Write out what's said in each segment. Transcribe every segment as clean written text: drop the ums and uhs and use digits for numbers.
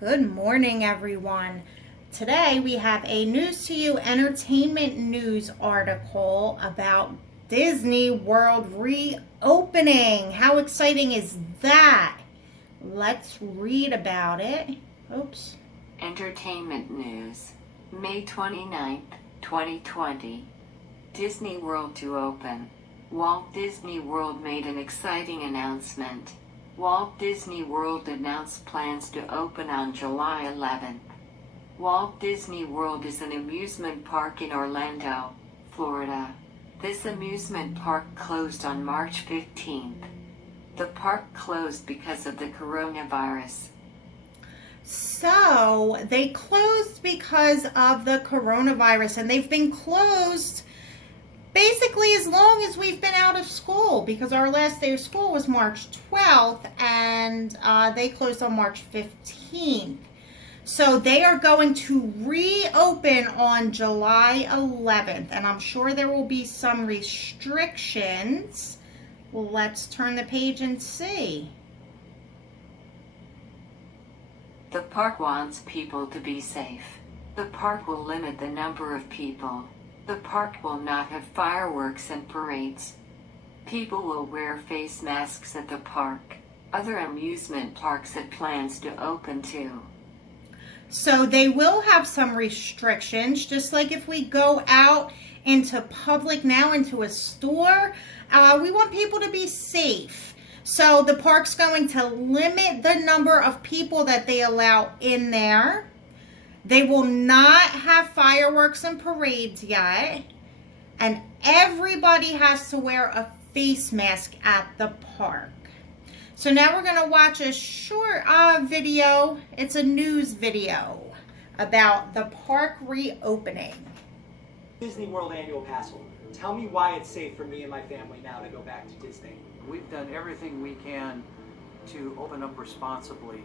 Good morning, everyone. Today we have a News to You Entertainment News article about Disney World reopening. How exciting is that? Let's read about it. Oops. Entertainment News, May 29, 2020. Disney World to open. Walt Disney World made an exciting announcement. Walt Disney World announced plans to open on July 11th. Walt Disney World is an amusement park in Orlando, Florida. This amusement park closed on March 15th. The park closed because of the coronavirus. So they closed because of the coronavirus, and they've been closed basically as long as we've been out of school, because our last day of school was March 12th and they closed on March 15th. So they are going to reopen on July 11th, and I'm sure there will be some restrictions. Let's turn the page and see. The park wants people to be safe. The park will limit the number of people. The park will not have fireworks and parades. People will wear face masks at the park. Other amusement parks had plans to open too. So they will have some restrictions, just like if we go out into public now, into a store, we want people to be safe. So the park's going to limit the number of people that they allow in there. They will not have fireworks and parades yet. And everybody has to wear a face mask at the park. So now we're going to watch a short video. It's a news video about the park reopening. Disney World annual pass holder. Tell me why it's safe for me and my family now to go back to Disney. We've done everything we can to open up responsibly,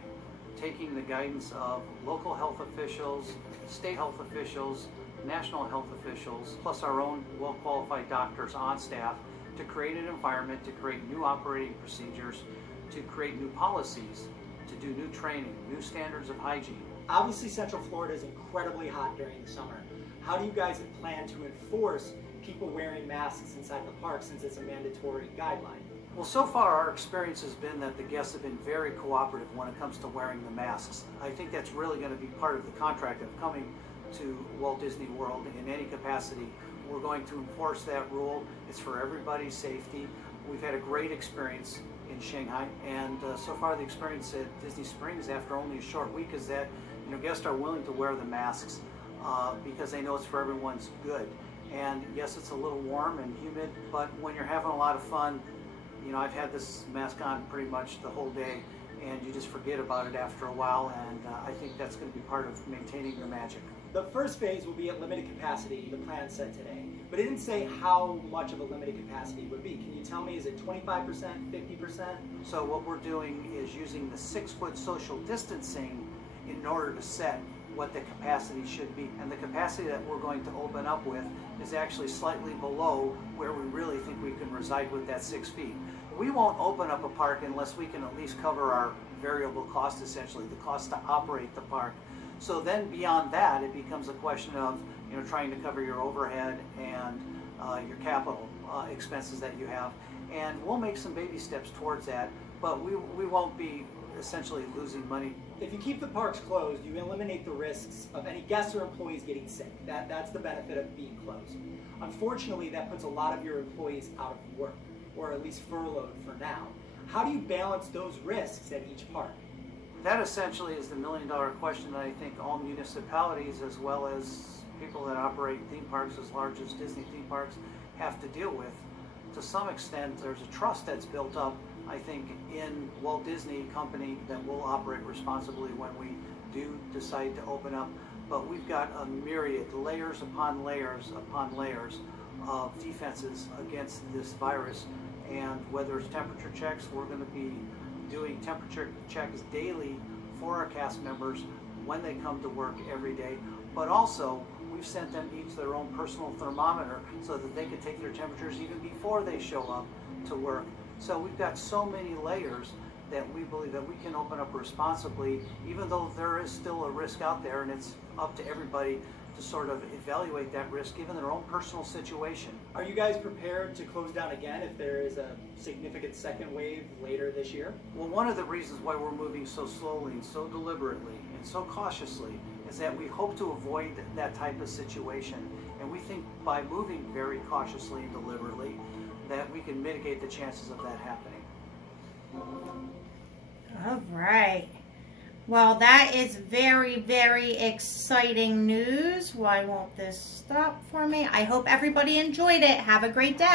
taking the guidance of local health officials, state health officials, national health officials, plus our own well-qualified doctors on staff to create an environment, to create new operating procedures, to create new policies, to do new training, new standards of hygiene. Obviously, Central Florida is incredibly hot during the summer. How do you guys plan to enforce people wearing masks inside the park, since it's a mandatory guideline? Well, so far our experience has been that the guests have been very cooperative when it comes to wearing the masks. I think that's really going to be part of the contract of coming to Walt Disney World in any capacity. We're going to enforce that rule. It's for everybody's safety. We've had a great experience in Shanghai, and so far the experience at Disney Springs after only a short week is that guests are willing to wear the masks because they know it's for everyone's good. And yes, it's a little warm and humid, but when you're having a lot of fun, I've had this mask on pretty much the whole day, and you just forget about it after a while, and I think that's going to be part of maintaining the magic. The first phase will be at limited capacity, the plan said today, but it didn't say how much of a limited capacity would be. Can you tell me, is it 25%, 50%? So what we're doing is using the 6-foot social distancing in order to set what the capacity should be. And the capacity that we're going to open up with is actually slightly below where we really think we can reside with that 6 feet. We won't open up a park unless we can at least cover our variable cost, essentially, the cost to operate the park. So then beyond that, it becomes a question of trying to cover your overhead and your capital expenses that you have. And we'll make some baby steps towards that, but we won't be essentially losing money. If you keep the parks closed, you eliminate the risks of any guests or employees getting sick. That's the benefit of being closed. Unfortunately, that puts a lot of your employees out of work, or at least furloughed for now. How do you balance those risks at each park? That essentially is the million-dollar question that I think all municipalities, as well as people that operate theme parks as large as Disney theme parks, have to deal with. To some extent, there's a trust that's built up, I think, in Walt Disney Company that will operate responsibly when we do decide to open up. But we've got a myriad, layers upon layers upon layers of defenses against this virus. And whether it's temperature checks, we're going to be doing temperature checks daily for our cast members when they come to work every day. But also, we've sent them each their own personal thermometer so that they can take their temperatures even before they show up to work. So we've got so many layers that we believe that we can open up responsibly, even though there is still a risk out there, and it's up to everybody to sort of evaluate that risk given their own personal situation. Are you guys prepared to close down again if there is a significant second wave later this year? Well, one of the reasons why we're moving so slowly and so deliberately and so cautiously is that we hope to avoid that type of situation. And we think by moving very cautiously and deliberately that we can mitigate the chances of that happening. All right. Well, that is very, very exciting news. Why won't this stop for me? I hope everybody enjoyed it. Have a great day.